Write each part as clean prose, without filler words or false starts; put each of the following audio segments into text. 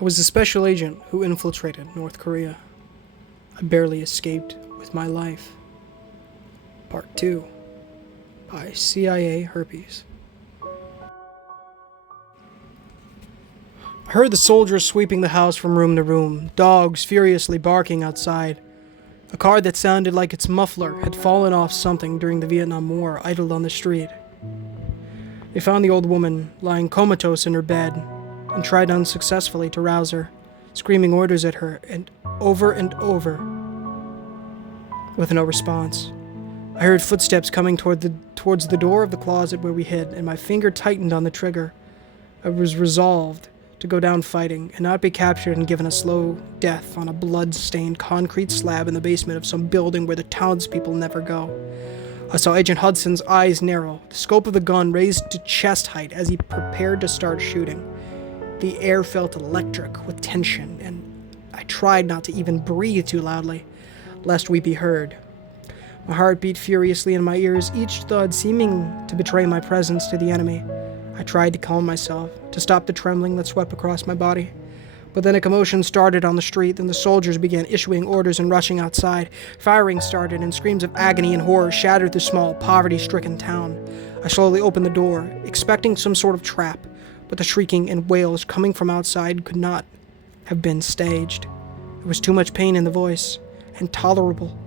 I was a special agent who infiltrated North Korea. I barely escaped with my life. Part 2 by CIA Herpes. I heard the soldiers sweeping the house from room to room, dogs furiously barking outside. A car that sounded like its muffler had fallen off something during the Vietnam War idled on the street. They found the old woman lying comatose in her bed and tried unsuccessfully to rouse her, screaming orders at her and over, with no response. I heard footsteps coming towards the door of the closet where we hid, and my finger tightened on the trigger. I was resolved to go down fighting and not be captured and given a slow death on a blood-stained concrete slab in the basement of some building where the townspeople never go. I saw Agent Hudson's eyes narrow, the scope of the gun raised to chest height as he prepared to start shooting. The air felt electric with tension, and I tried not to even breathe too loudly, lest we be heard. My heart beat furiously in my ears, each thud seeming to betray my presence to the enemy. I tried to calm myself, to stop the trembling that swept across my body. But then a commotion started on the street, and the soldiers began issuing orders and rushing outside. Firing started, and screams of agony and horror shattered the small, poverty-stricken town. I slowly opened the door, expecting some sort of trap, but the shrieking and wails coming from outside could not have been staged. There was too much pain in the voice, intolerable.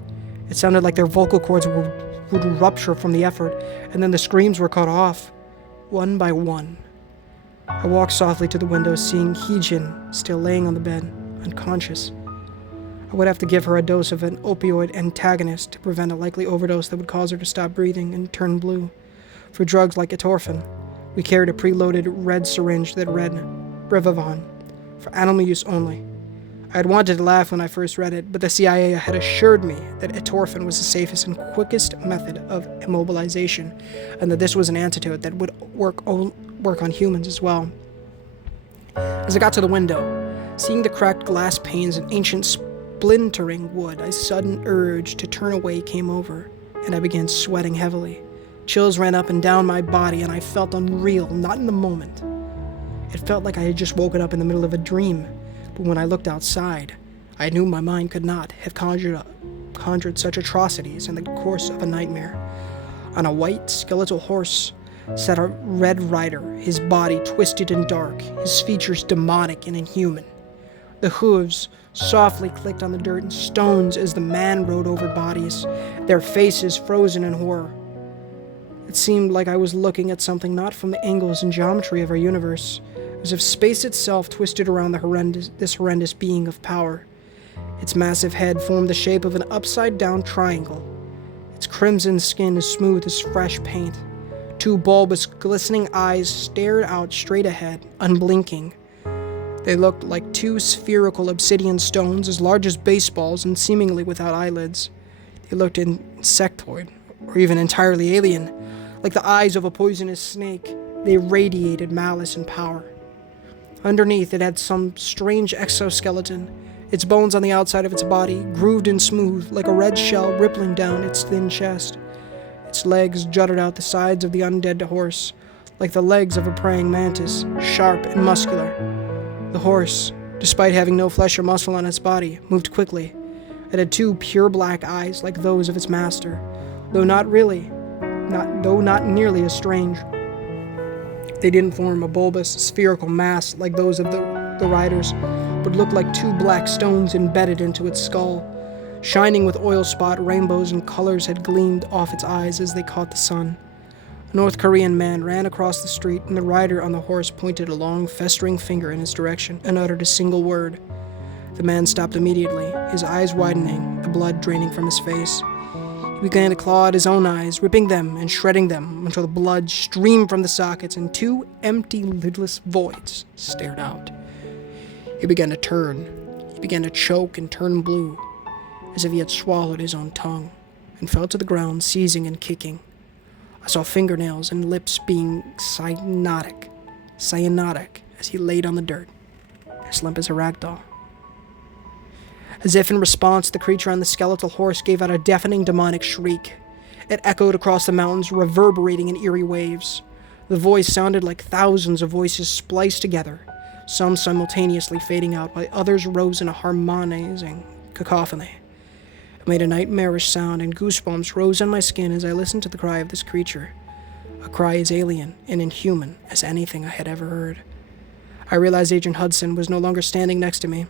It sounded like their vocal cords would rupture from the effort, and then the screams were cut off, one by one. I walked softly to the window, seeing Heejin still laying on the bed, unconscious. I would have to give her a dose of an opioid antagonist to prevent a likely overdose that would cause her to stop breathing and turn blue. For drugs like adultery, we carried a preloaded red syringe that read Brevavon, for animal use only. I had wanted to laugh when I first read it, but the CIA had assured me that adultery was the safest and quickest method of immobilization, and that this was an antidote that would work on humans as well. As I got to the window, seeing the cracked glass panes and ancient splintering wood, a sudden urge to turn away came over, and I began sweating heavily. Chills ran up and down my body, and I felt unreal, not in the moment. It felt like I had just woken up in the middle of a dream. But when I looked outside, I knew my mind could not have conjured such atrocities in the course of a nightmare. On a white, skeletal horse sat a red rider, his body twisted and dark, his features demonic and inhuman. The hooves softly clicked on the dirt and stones as the man rode over bodies, their faces frozen in horror. It seemed like I was looking at something not from the angles and geometry of our universe, as if space itself twisted around this horrendous being of power. Its massive head formed the shape of an upside-down triangle. Its crimson skin as smooth as fresh paint. Two bulbous, glistening eyes stared out straight ahead, unblinking. They looked like two spherical obsidian stones as large as baseballs and seemingly without eyelids. They looked insectoid, or even entirely alien. Like the eyes of a poisonous snake, they radiated malice and power. Underneath, it had some strange exoskeleton, its bones on the outside of its body, grooved and smooth, like a red shell rippling down its thin chest. Its legs jutted out the sides of the undead horse, like the legs of a praying mantis, sharp and muscular. The horse, despite having no flesh or muscle on its body, moved quickly. It had two pure black eyes like those of its master, though not nearly as strange. They didn't form a bulbous, spherical mass like those of the riders, but looked like two black stones embedded into its skull. Shining with oil spot rainbows and colors had gleamed off its eyes as they caught the sun. A North Korean man ran across the street, and the rider on the horse pointed a long, festering finger in his direction and uttered a single word. The man stopped immediately, his eyes widening, the blood draining from his face. He began to claw at his own eyes, ripping them and shredding them until the blood streamed from the sockets and two empty, lidless voids stared out. He began to turn. He began to choke and turn blue, as if he had swallowed his own tongue, and fell to the ground, seizing and kicking. I saw fingernails and lips being cyanotic as he laid on the dirt, as limp as a rag doll. As if in response, the creature on the skeletal horse gave out a deafening demonic shriek. It echoed across the mountains, reverberating in eerie waves. The voice sounded like thousands of voices spliced together, some simultaneously fading out while others rose in a harmonizing cacophony. It made a nightmarish sound, and goosebumps rose on my skin as I listened to the cry of this creature. A cry as alien and inhuman as anything I had ever heard. I realized Agent Hudson was no longer standing next to me.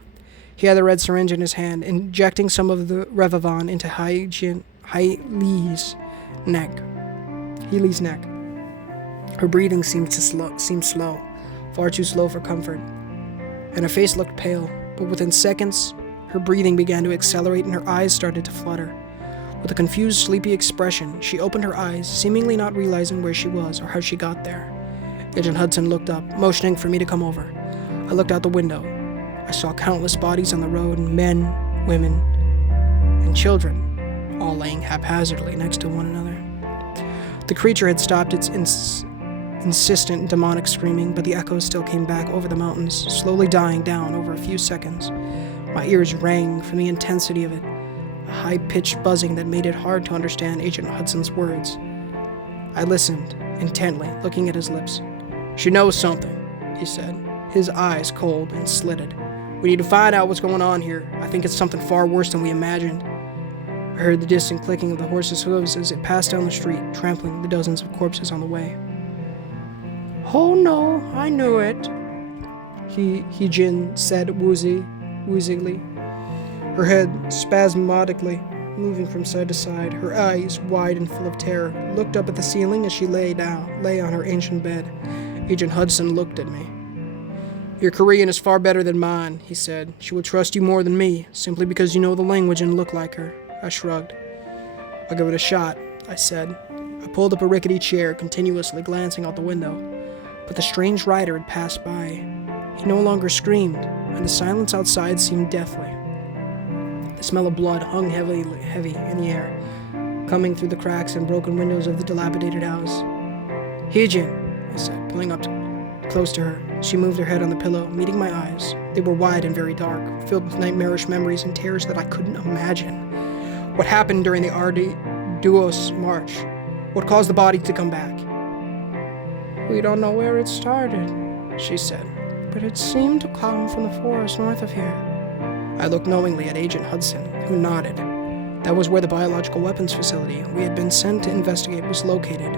He had the red syringe in his hand, injecting some of the Revivon into Healy's neck. Her breathing seemed slow, far too slow for comfort, and her face looked pale, but within seconds, her breathing began to accelerate and her eyes started to flutter. With a confused, sleepy expression, she opened her eyes, seemingly not realizing where she was or how she got there. Agent Hudson looked up, motioning for me to come over. I looked out the window. I saw countless bodies on the road, men, women, and children, all laying haphazardly next to one another. The creature had stopped its insistent demonic screaming, but the echoes still came back over the mountains, slowly dying down over a few seconds. My ears rang from the intensity of it, a high-pitched buzzing that made it hard to understand Agent Hudson's words. I listened, intently, looking at his lips. "She knows something," he said, his eyes cold and slitted. "We need to find out what's going on here. I think it's something far worse than we imagined." I heard the distant clicking of the horse's hooves as it passed down the street, trampling the dozens of corpses on the way. "Oh no, I knew it," Jin said woozyly, her head spasmodically moving from side to side, her eyes wide and full of terror, looked up at the ceiling as she lay on her ancient bed. Agent Hudson looked at me. "Your Korean is far better than mine," he said. "She will trust you more than me, simply because you know the language and look like her." I shrugged. "I'll give it a shot," I said. I pulled up a rickety chair, continuously glancing out the window. But the strange rider had passed by. He no longer screamed, and the silence outside seemed deathly. The smell of blood hung heavy in the air, coming through the cracks and broken windows of the dilapidated house. "Heejin," I said, pulling up close to her. She moved her head on the pillow, meeting my eyes. They were wide and very dark, filled with nightmarish memories and terrors that I couldn't imagine. What happened during the Arduous March? What caused the body to come back? "We don't know where it started," she said, "but it seemed to come from the forest north of here." I looked knowingly at Agent Hudson, who nodded. That was where the biological weapons facility we had been sent to investigate was located,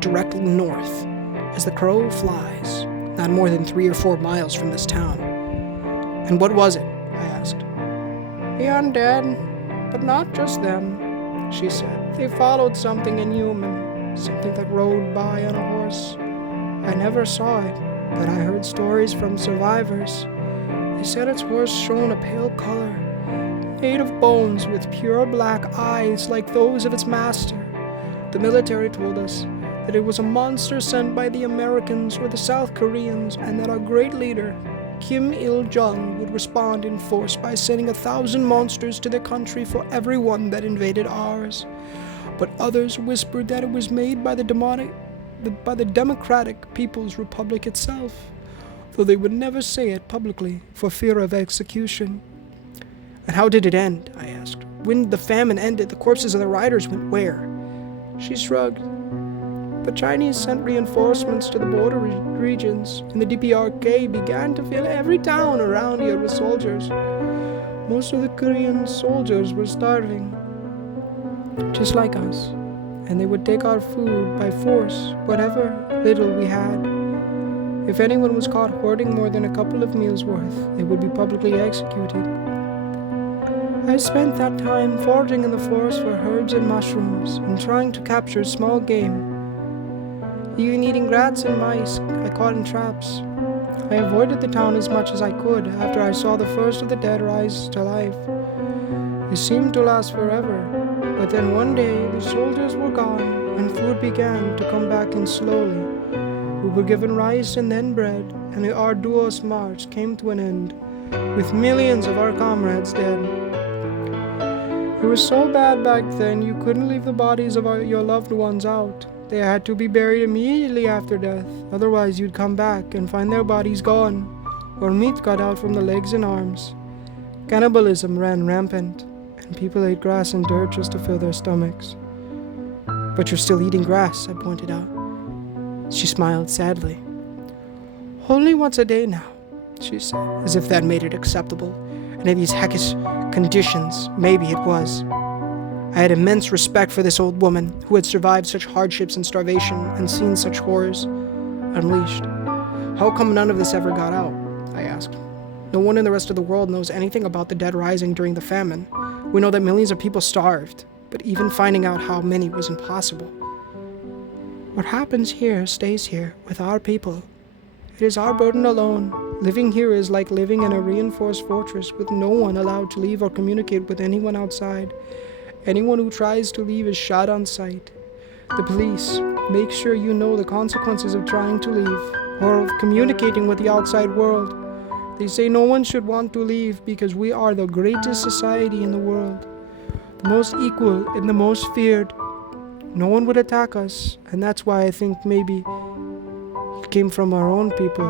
directly north, as the crow flies, not more than 3 or 4 miles from this town. "And what was it?" I asked. "The undead, but not just them," she said. "They followed something inhuman, something that rode by on a horse. I never saw it, but I heard stories from survivors. They said its horse shone a pale color, made of bones with pure black eyes like those of its master. The military told us that it was a monster sent by the Americans or the South Koreans, and that our great leader, Kim Il-jung, would respond in force by sending 1,000 monsters to their country for every one that invaded ours. But others whispered that it was made by the Democratic People's Republic itself, though they would never say it publicly for fear of execution." "And how did it end?" I asked. "When the famine ended, the corpses of the riders went where?" She shrugged. "The Chinese sent reinforcements to the border regions, and the DPRK began to fill every town around here with soldiers. Most of the Korean soldiers were starving, just like us, and they would take our food by force, whatever little we had. If anyone was caught hoarding more than a couple of meals' worth, they would be publicly executed. I spent that time foraging in the forest for herbs and mushrooms, and trying to capture small game, even eating rats and mice I caught in traps. I avoided the town as much as I could after I saw the first of the dead rise to life. It seemed to last forever, but then one day the soldiers were gone and food began to come back in slowly. We were given rice and then bread, and the arduous march came to an end, with millions of our comrades dead. It was so bad back then you couldn't leave the bodies of your loved ones out. They had to be buried immediately after death, otherwise you'd come back and find their bodies gone, or meat cut out from the legs and arms. Cannibalism ran rampant, and people ate grass and dirt just to fill their stomachs." "But you're still eating grass," I pointed out. She smiled sadly. "Only once a day now, she said, as if that made it acceptable. And in these heckish conditions, maybe it was. I had immense respect for this old woman who had survived such hardships and starvation and seen such horrors unleashed. How come none of this ever got out? I asked. No one in the rest of the world knows anything about the dead rising during the famine. We know that millions of people starved, but even finding out how many was impossible. What happens here stays here with our people. It is our burden alone. Living here is like living in a reinforced fortress with no one allowed to leave or communicate with anyone outside. Anyone who tries to leave is shot on sight. The police make sure you know the consequences of trying to leave or of communicating with the outside world. They say no one should want to leave because we are the greatest society in the world, the most equal and the most feared. No one would attack us, and that's why I think maybe it came from our own people.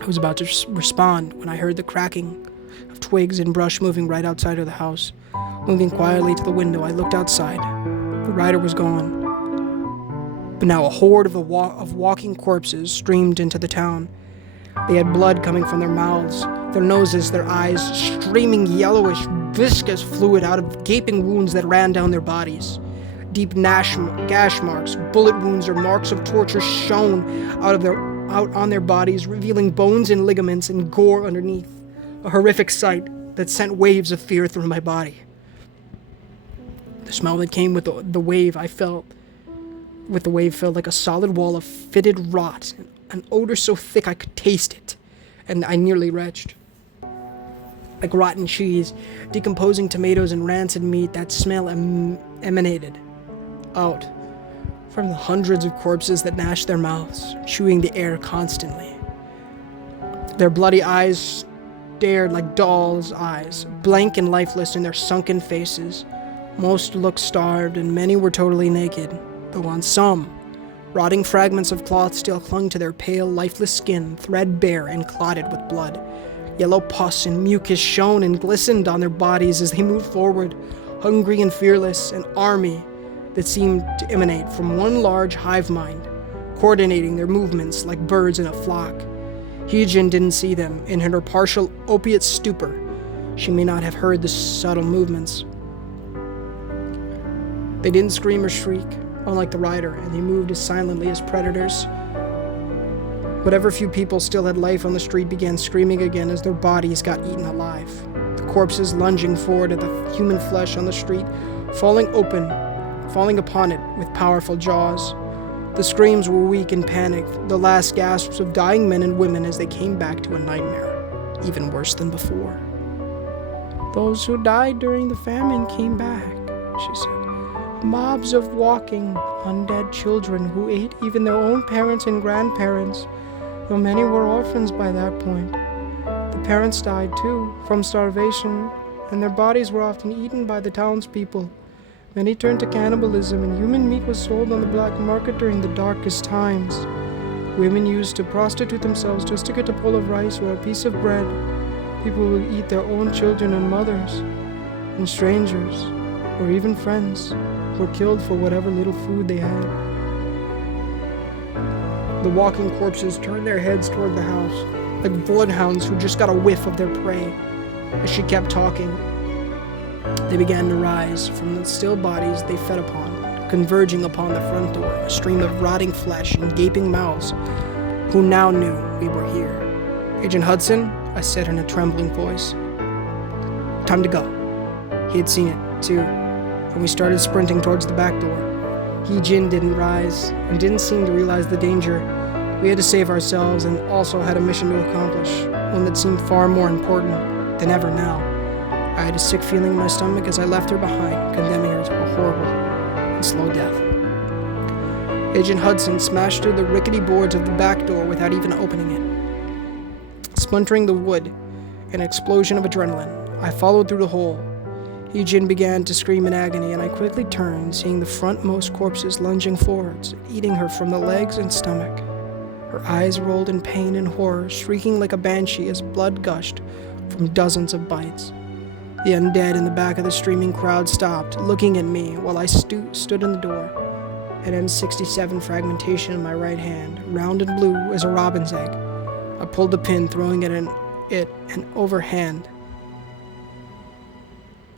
I was about to respond when I heard the cracking of twigs and brush moving right outside of the house. Moving quietly to the window, I looked outside. The rider was gone. But now a horde of walking corpses streamed into the town. They had blood coming from their mouths, their noses, their eyes, streaming yellowish, viscous fluid out of gaping wounds that ran down their bodies. Deep gash marks, bullet wounds, or marks of torture shone out on their bodies, revealing bones and ligaments and gore underneath. A horrific sight that sent waves of fear through my body. The smell that came with the wave felt like a solid wall of fetid rot, an odor so thick I could taste it, and I nearly retched. Like rotten cheese, decomposing tomatoes, and rancid meat, that smell emanated out from the hundreds of corpses that gnashed their mouths, chewing the air constantly. Their bloody eyes stared like dolls' eyes, blank and lifeless in their sunken faces. Most looked starved, and many were totally naked, though on some, rotting fragments of cloth still clung to their pale, lifeless skin, threadbare and clotted with blood. Yellow pus and mucus shone and glistened on their bodies as they moved forward, hungry and fearless, an army that seemed to emanate from one large hive mind, coordinating their movements like birds in a flock. Heejin didn't see them. In her partial opiate stupor, she may not have heard the subtle movements. They didn't scream or shriek, unlike the rider, and they moved as silently as predators. Whatever few people still had life on the street began screaming again as their bodies got eaten alive. The corpses lunging forward at the human flesh on the street, falling upon it with powerful jaws. The screams were weak and panicked, the last gasps of dying men and women as they came back to a nightmare, even worse than before. Those who died during the famine came back, she said. Mobs of walking, undead children who ate even their own parents and grandparents, though many were orphans by that point. The parents died too, from starvation, and their bodies were often eaten by the townspeople. Many turned to cannibalism, and human meat was sold on the black market during the darkest times. Women used to prostitute themselves just to get a bowl of rice or a piece of bread. People would eat their own children and mothers, and strangers, or even friends, were killed for whatever little food they had. The walking corpses turned their heads toward the house, like bloodhounds who just got a whiff of their prey. As she kept talking, they began to rise from the still bodies they fed upon, converging upon the front door, a stream of rotting flesh and gaping mouths, who now knew we were here. Agent Hudson, I said in a trembling voice. Time to go. He had seen it, too, and we started sprinting towards the back door. Heejin didn't rise and didn't seem to realize the danger. We had to save ourselves and also had a mission to accomplish, one that seemed far more important than ever now. I had a sick feeling in my stomach as I left her behind, condemning her to a horrible and slow death. Agent Hudson smashed through the rickety boards of the back door without even opening it. Splintering the wood, an explosion of adrenaline, I followed through the hole. Heejin began to scream in agony, and I quickly turned, seeing the frontmost corpses lunging forwards, eating her from the legs and stomach. Her eyes rolled in pain and horror, shrieking like a banshee as blood gushed from dozens of bites. The undead in the back of the streaming crowd stopped, looking at me while I stood in the door, an M67 fragmentation in my right hand, round and blue as a robin's egg. I pulled the pin, throwing it an overhand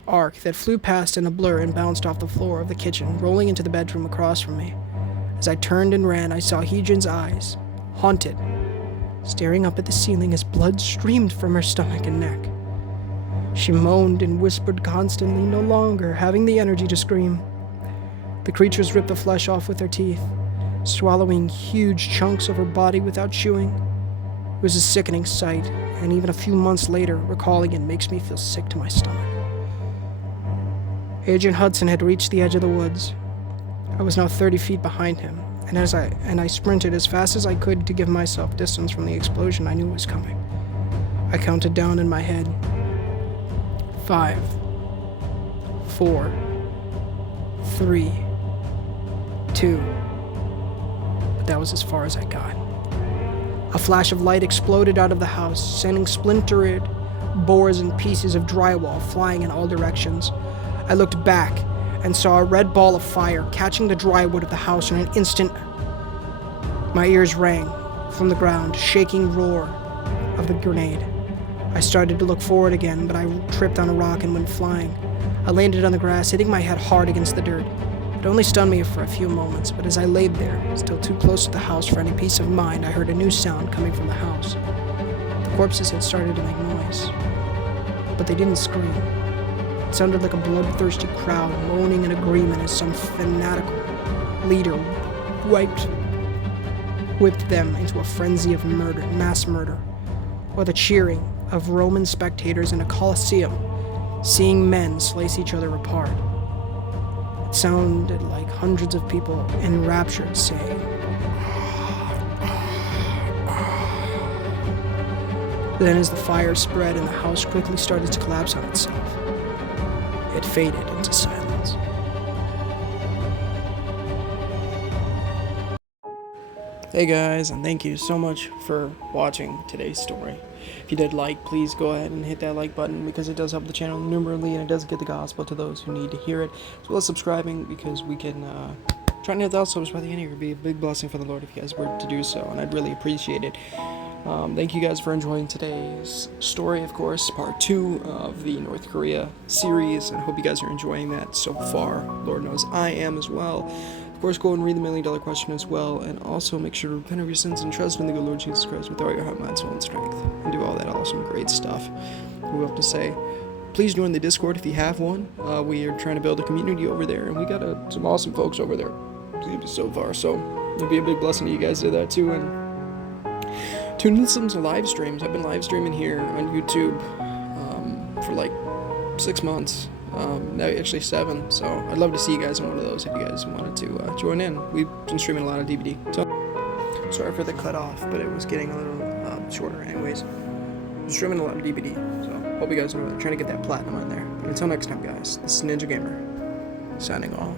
arc that flew past in a blur and bounced off the floor of the kitchen, rolling into the bedroom across from me. As I turned and ran, I saw Hedron's eyes, haunted, staring up at the ceiling as blood streamed from her stomach and neck. She moaned and whispered constantly, no longer having the energy to scream. The creatures ripped the flesh off with their teeth, swallowing huge chunks of her body without chewing. It was a sickening sight, and even a few months later, recalling it makes me feel sick to my stomach. Agent Hudson had reached the edge of the woods. I was now 30 feet behind him, and I sprinted as fast as I could to give myself distance from the explosion I knew was coming. I counted down in my head. 5, 4, 3, 2. But that was as far as I got. A flash of light exploded out of the house, sending splintered boards and pieces of drywall flying in all directions. I looked back and saw a red ball of fire catching the drywood of the house in an instant. My ears rang from the ground, shaking roar of the grenade. I started to look forward again, but I tripped on a rock and went flying. I landed on the grass, hitting my head hard against the dirt. It only stunned me for a few moments, but as I laid there, still too close to the house for any peace of mind, I heard a new sound coming from the house. The corpses had started to make noise, but they didn't scream. It sounded like a bloodthirsty crowd moaning in agreement as some fanatical leader whipped them into a frenzy of murder, mass murder, or the cheering of Roman spectators in a coliseum, seeing men slice each other apart. It sounded like hundreds of people enraptured saying, Then as the fire spread and the house quickly started to collapse on itself, it faded into silence. Hey guys, and thank you so much for watching today's story. If you did like, please go ahead and hit that like button because it does help the channel numerally and it does get the gospel to those who need to hear it, as well as subscribing because we can try and hit those subs by the end of the year. It would be a big blessing for the Lord if you guys were to do so, and I'd really appreciate it. Thank you guys for enjoying today's story, of course, part 2 of the North Korea series, and I hope you guys are enjoying that so far. Lord knows I am as well. Of course, go and read the $1 Million Question as well, and also make sure to repent of your sins and trust in the good Lord Jesus Christ with all your heart, mind, soul, and strength, and do all that awesome, great stuff we have to say. Please join the Discord if you have one. We are trying to build a community over there, and we got some awesome folks over there so far, so it'll be a big blessing to you guys to do that too, and tune in to some live streams. I've been live streaming here on YouTube for like 6 months. Now actually 7, so I'd love to see you guys on one of those if you guys wanted to join in. We've been streaming a lot of DVD, so sorry for the cut off, but it was getting a little shorter anyways. I'm streaming a lot of DVD, so hope you guys know that. I'm trying to get that platinum on there. But until next time guys, this is Ninja Gamer, signing off.